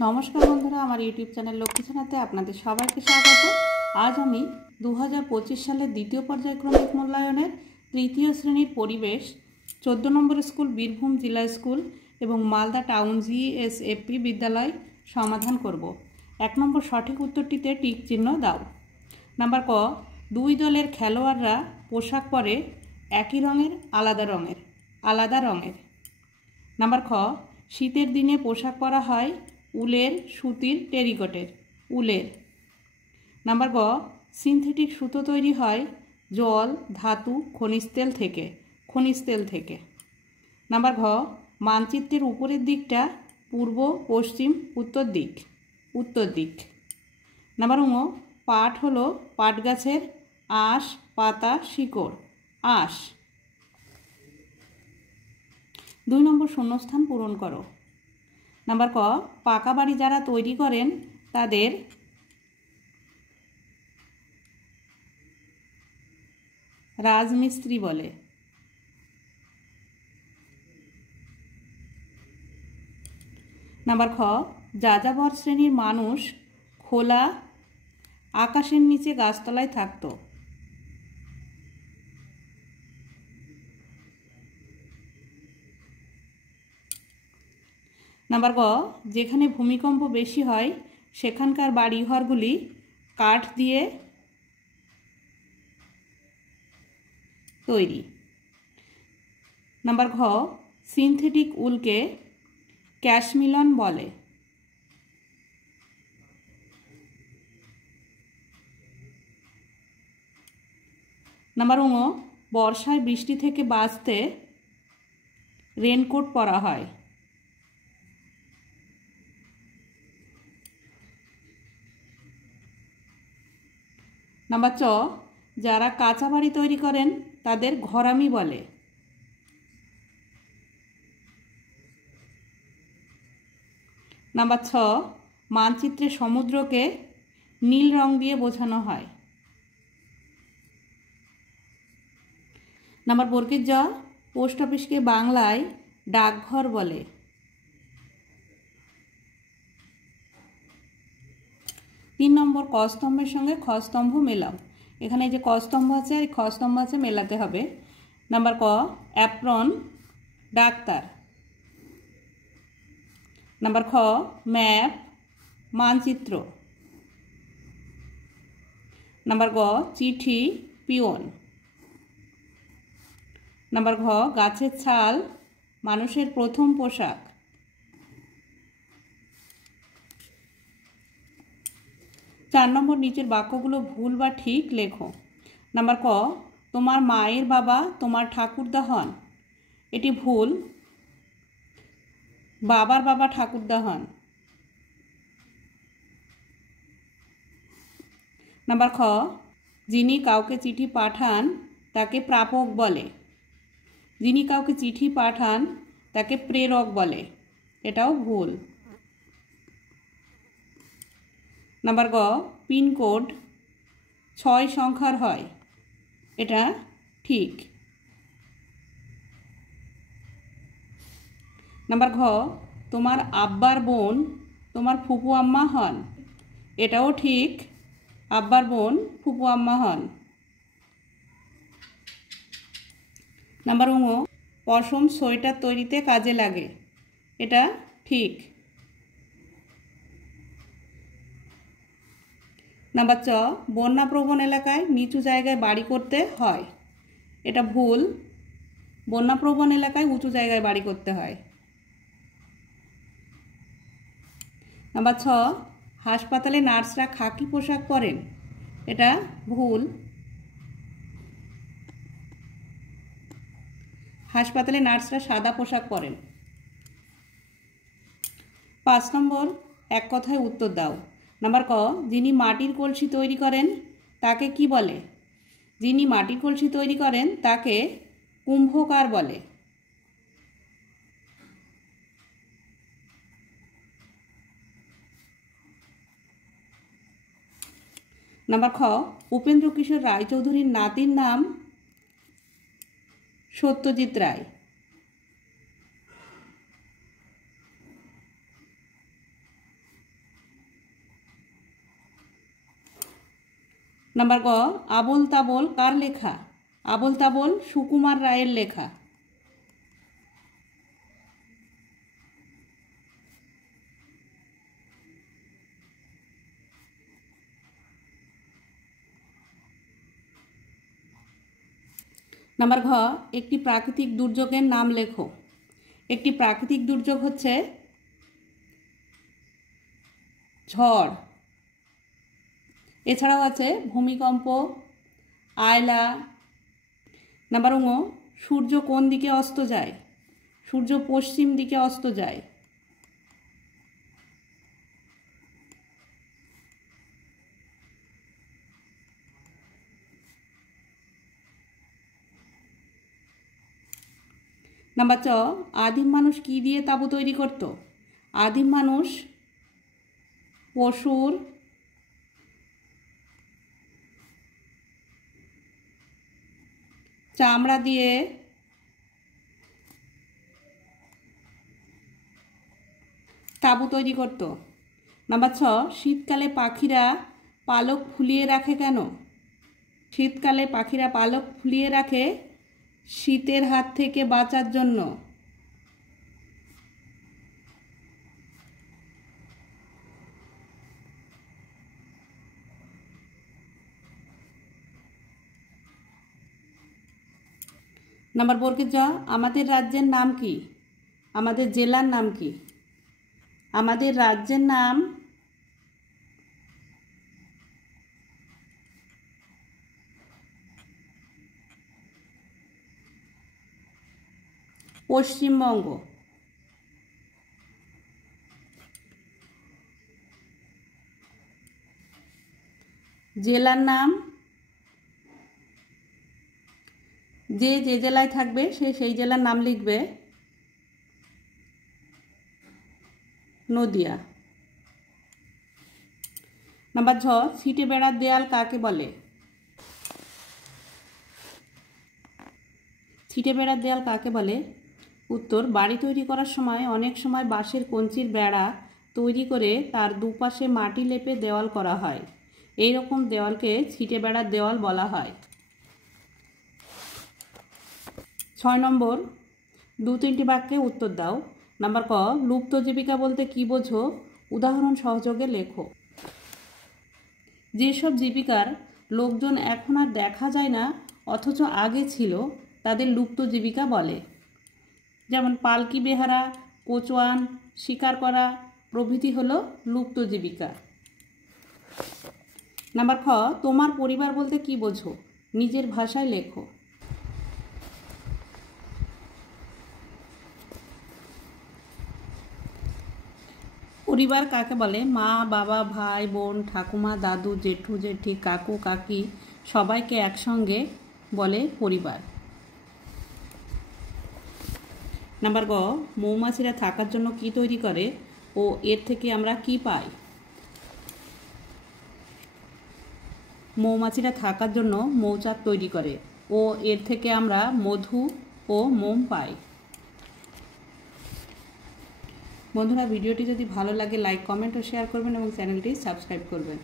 নমস্কার বন্ধুরা, আমার ইউটিউব চ্যানেল লক্ষ্মীছানাতে আপনাদের সবাইকে স্বাগত। আজ আমি 2025 সালের দ্বিতীয় পর্যায়ক্রমিক মূল্যায়নের তৃতীয় শ্রেণীর পরিবেশ 14 নম্বর স্কুল বীরভূম জেলা স্কুল এবং মালদা টাউন জিএসএফপি বিদ্যালয় সমাধান করব। 1 নম্বর সঠিক উত্তরটিতে টিক চিহ্ন দাও। নাম্বার ক, দুই দলের খেলোয়াড়রা পোশাক পরে একই রঙের আলাদা রঙের। নাম্বার খ, শীতের দিনে পোশাক পরা হয় উলের, সুতির, টেরিকটের। উলের। নাম্বার গ, সিনথেটিক সুতো তৈরি হয় জল, ধাতু, খনিজ তেল থেকে। নাম্বার ঘ, মানচিত্রের উপরের দিকটা পূর্ব, পশ্চিম, উত্তর দিক। নাম্বার ঙ, পাট হলো পাট গাছের আঁশ, পাতা, শিকড়। আঁশ। 2 নম্বর শূন্যস্থান পূরণ করো। নাম্বার ক, পাকা বাড়ি যারা তৈরি করেন তাদের রাজমিস্ত্রি বলে। নাম্বার খ, যাযাবর শ্রেণীর মানুষ খোলা আকাশের নিচে গাছতলায় থাকতো। নাম্বার গ, যেখানে ভূমিকম্প বেশি হয় সেখানকার বাড়িঘরগুলি কাঠ দিয়ে তৈরি। নাম্বার ঘ, সিনথেটিক উলকে ক্যাশমিলন বলে। নাম্বার ঙ, বর্ষায় বৃষ্টি থেকে বাঁচতে রেনকোট পরা হয়। নাম্বার চ, যারা কাঁচা বাড়ি তৈরি করেন তাদের ঘরামি বলে। নাম্বার ছ, মানচিত্রে সমুদ্রকে নীল রং দিয়ে বোঝানো হয়। নাম্বার বর্গের জ, পোস্ট অফিসকে বাংলায় ডাকঘর বলে। 3 নম্বর, ক স্তম্ভের সঙ্গে খ স্তম্ভ মেলাও। এখানে যে ক স্তম্ভ আছে আর খ স্তম্ভ আছে মেলাতে হবে। নাম্বার ক, অ্যাপ্রন ডাক্তার। নাম্বার খ, ম্যাপ মানচিত্র। নাম্বার গ, চিঠি পিয়ন। নাম্বার ঘ, গাছের ছাল মানুষের প্রথম পোশাক। চার নম্বর, নিচের বাক্যগুলো ভুল বা ঠিক লেখো। নাম্বার ক, তোমার মায়ের বাবা তোমার ঠাকুরদা হন। এটি ভুল, বাবার বাবা ঠাকুরদা হন। নাম্বার খ, যিনি কাউকে চিঠি পাঠান তাকে প্রাপক বলে। যিনি কাউকে চিঠি পাঠান তাকে প্রেরক বলে। এটাও ভুল। নাম্বার গ, পিনকোড 6 সংখ্যার হয়। এটা ঠিক। নাম্বার ঘ, তোমার আব্বার বোন তোমার ফুপু আম্মা হন। এটাও ঠিক, আব্বার বোন ফুপু আম্মা হন। নাম্বার ঙ, পশম সোয়েটার তৈরিতে কাজে লাগে। এটা ঠিক। নাম্বার চ, বন্যাপ্রবণ এলাকায় নিচু জায়গায় বাড়ি করতে হয়। এটা ভুল, বন্যাপ্রবণ এলাকায় উঁচু জায়গায় বাড়ি করতে হয়। নাম্বার ছ, হাসপাতালে নার্সরা খাকি পোশাক পরেন। এটা ভুল, হাসপাতালে নার্সরা সাদা পোশাক পরেন। 5 নম্বর, এক কথায় উত্তর দাও। নাম্বার ক, যিনি মাটির কলসি তৈরি করেন তাকে কি বলে? যিনি মাটির কলসি তৈরি করেন তাকে কুম্ভকার বলে। নাম্বার খ, উপেন্দ্র কিশোর রায়চৌধুরীর নাতির নাম সত্যজিৎ রায়। নাম্বার গ, আবোল তাবোল কার লেখা? আবোল তাবোল সুকুমার রায়ের লেখা। নাম্বার ঘ, একটি প্রাকৃতিক দুর্যোগের নাম লেখো। একটি প্রাকৃতিক দুর্যোগ হচ্ছে ঝড়, এছাড়াও আছে ভূমিকম্প, আয়লা। নাম্বার ঙ, সূর্য কোন দিকে অস্ত যায়? সূর্য পশ্চিম দিকে অস্ত যায়। নাম্বার চ, আদিম মানুষ কি দিয়ে তাঁবু তৈরি করত? আদিম মানুষ পশুর চামড়া দিয়ে তাঁবু তৈরি করত। নাম্বার ছ, শীতকালে পাখিরা পালক ফুলিয়ে রাখে কেন? শীতকালে পাখিরা পালক ফুলিয়ে রাখে শীতের হাত থেকে বাঁচার জন্য। নাম্বার বর্গের জ, আমাদের রাজ্যের নাম কি? আমাদের জেলার নাম কি? আমাদের রাজ্যের নাম পশ্চিমবঙ্গ। জেলার নাম, যে যে জেলায় থাকবে সে সেই জেলার নাম লিখবে। নদিয়া। নাম্বার ঝ, ছিটে বেড়ার দেয়াল কাকে বলে? ছিটে বেড়ার দেয়াল কাকে বলে? উত্তর, বাড়ি তৈরি করার সময় অনেক সময় বাঁশের কঞ্চির বেড়া তৈরি করে তার দুপাশে মাটি লেপে দেওয়াল করা হয়। এই রকম দেওয়ালকে ছিটে বেড়ার দেওয়াল বলা হয়। 6 নম্বর, 2-3টি বাক্যে উত্তর দাও। নাম্বার ক, লুপ্ত জীবিকা বলতে কি বোঝো? উদাহরণ সহযোগে লেখো। যেসব জীবিকার লোকজন এখন আর দেখা যায় না অথচ আগে ছিল তাদের লুপ্ত জীবিকা বলে। যেমন পালকি বেহারা, কোচওয়ান, শিকার করা প্রভৃতি হলো লুপ্ত জীবিকা। নাম্বার খ, তোমার পরিবার বলতে কি বোঝো? নিজের ভাষায় লেখো। পরিবার কাকে বলে? মা, বাবা, ভাই, বোন, ঠাকুমা, দাদু, জেঠু, জেঠি, কাকু, কাকি সবাইকে একসঙ্গে বলে পরিবার। নাম্বার গ, মৌমাছিরা থাকার জন্য কি তৈরি করে ও এর থেকে আমরা কি পাই? মৌমাছিরা থাকার জন্য মৌচাক তৈরি করে ও এর থেকে আমরা মধু ও মোম পাই। বন্ধুরা, ভিডিওটি যদি ভালো লাগে লাইক, কমেন্ট ও শেয়ার করবেন এবং চ্যানেলটি সাবস্ক্রাইব করবেন।